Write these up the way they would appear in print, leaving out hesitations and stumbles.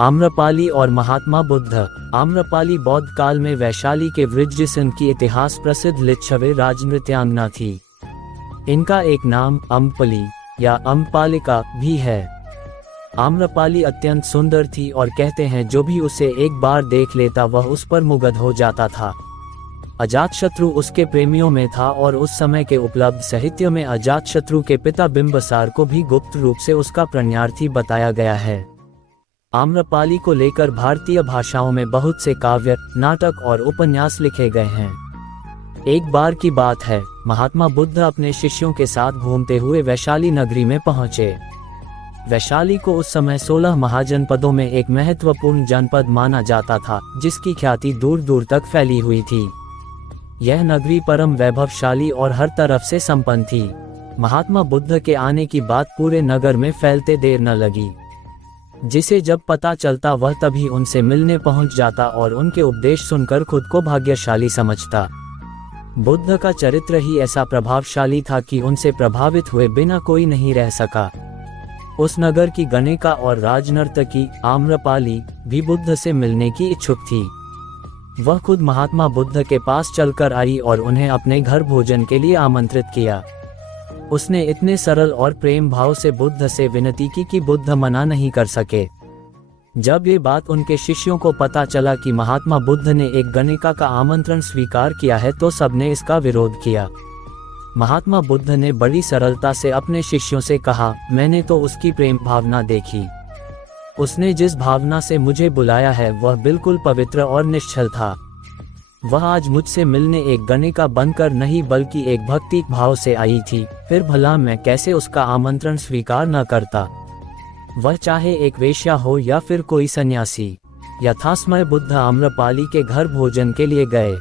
आम्रपाली और महात्मा बुद्ध। आम्रपाली बौद्ध काल में वैशाली के वृज्रसेन की इतिहास प्रसिद्ध लिच्छवी राजनृत्यांगना थी। इनका एक नाम अम्पली या अम्पालिका भी है। आम्रपाली अत्यंत सुंदर थी और कहते हैं जो भी उसे एक बार देख लेता वह उस पर मुग्ध हो जाता था। अजातशत्रु उसके प्रेमियों में था और उस समय के उपलब्ध साहित्य में अजातशत्रु के पिता बिंबिसार को भी गुप्त रूप से उसका प्रणयार्थी बताया गया है। आम्रपाली को लेकर भारतीय भाषाओं में बहुत से काव्य, नाटक और उपन्यास लिखे गए हैं। एक बार की बात है, महात्मा बुद्ध अपने शिष्यों के साथ घूमते हुए वैशाली नगरी में पहुंचे। वैशाली को उस समय 16 महाजनपदों में एक महत्वपूर्ण जनपद माना जाता था, जिसकी ख्याति दूर दूर तक फैली हुई थी। यह नगरी परम वैभवशाली और हर तरफ से संपन्न थी। महात्मा बुद्ध के आने की बात पूरे नगर में फैलते देर न लगी। जिसे जब पता चलता वह तभी उनसे मिलने पहुंच जाता और उनके उपदेश सुनकर खुद को भाग्यशाली समझता। बुद्ध का चरित्र ही ऐसा प्रभावशाली था कि उनसे प्रभावित हुए बिना कोई नहीं रह सका। उस नगर की गणिका और राजनर्तकी आम्रपाली भी बुद्ध से मिलने की इच्छुक थी। वह खुद महात्मा बुद्ध के पास चलकर आई और उन्हें अपने घर भोजन के लिए आमंत्रित किया। उसने इतने सरल और प्रेम भाव से बुद्ध से विनती की कि बुद्ध मना नहीं कर सके। जब ये बात उनके शिष्यों को पता चला कि महात्मा बुद्ध ने एक गणिका का आमंत्रण स्वीकार किया है तो सबने इसका विरोध किया। महात्मा बुद्ध ने बड़ी सरलता से अपने शिष्यों से कहा, मैंने तो उसकी प्रेम भावना देखी। उसने जिस भावना से मुझे बुलाया है वह बिल्कुल पवित्र और निश्चल था। वह आज मुझसे मिलने एक गणिका बनकर नहीं बल्कि एक भक्ति भाव से आई थी, फिर भला मैं कैसे उसका आमंत्रण स्वीकार न करता। वह चाहे एक वेश्या हो या फिर कोई सन्यासी। यथासमय बुद्ध आम्रपाली के घर भोजन के लिए गए।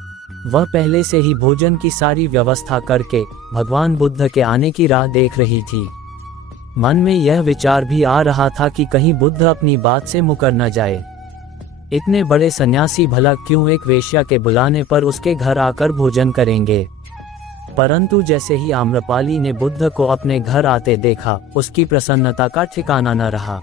वह पहले से ही भोजन की सारी व्यवस्था करके भगवान बुद्ध के आने की राह देख रही थी। मन में यह विचार भी आ रहा था कि कहीं बुद्ध अपनी बात से मुकर न जाए। इतने बड़े सन्यासी भला क्यों एक वेश्या के बुलाने पर उसके घर आकर भोजन करेंगे। परंतु जैसे ही आम्रपाली ने बुद्ध को अपने घर आते देखा, उसकी प्रसन्नता का ठिकाना न रहा।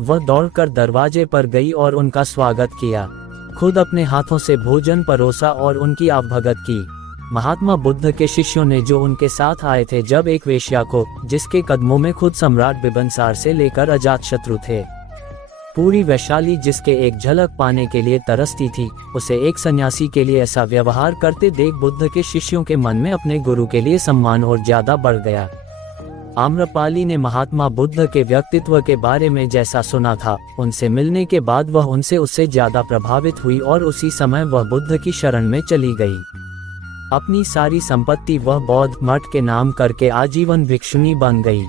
वह दौड़कर दरवाजे पर गई और उनका स्वागत किया। खुद अपने हाथों से भोजन परोसा और उनकी आवभगत की। महात्मा बुद्ध के शिष्यों ने जो उनके साथ आए थे, जब एक वेश्या को, जिसके कदमों में खुद सम्राट बिंबिसार से लेकर अजातशत्रु थे, पूरी वैशाली जिसके एक झलक पाने के लिए तरसती थी, उसे एक सन्यासी के लिए ऐसा व्यवहार करते देख बुद्ध के शिष्यों के मन में अपने गुरु के लिए सम्मान और ज्यादा बढ़ गया। आम्रपाली ने महात्मा बुद्ध के व्यक्तित्व के बारे में जैसा सुना था, उनसे मिलने के बाद वह उनसे उससे ज्यादा प्रभावित हुई और उसी समय वह बुद्ध की शरण में चली गई। अपनी सारी संपत्ति वह बौद्ध मठ के नाम करके आजीवन भिक्षुणी बन गई।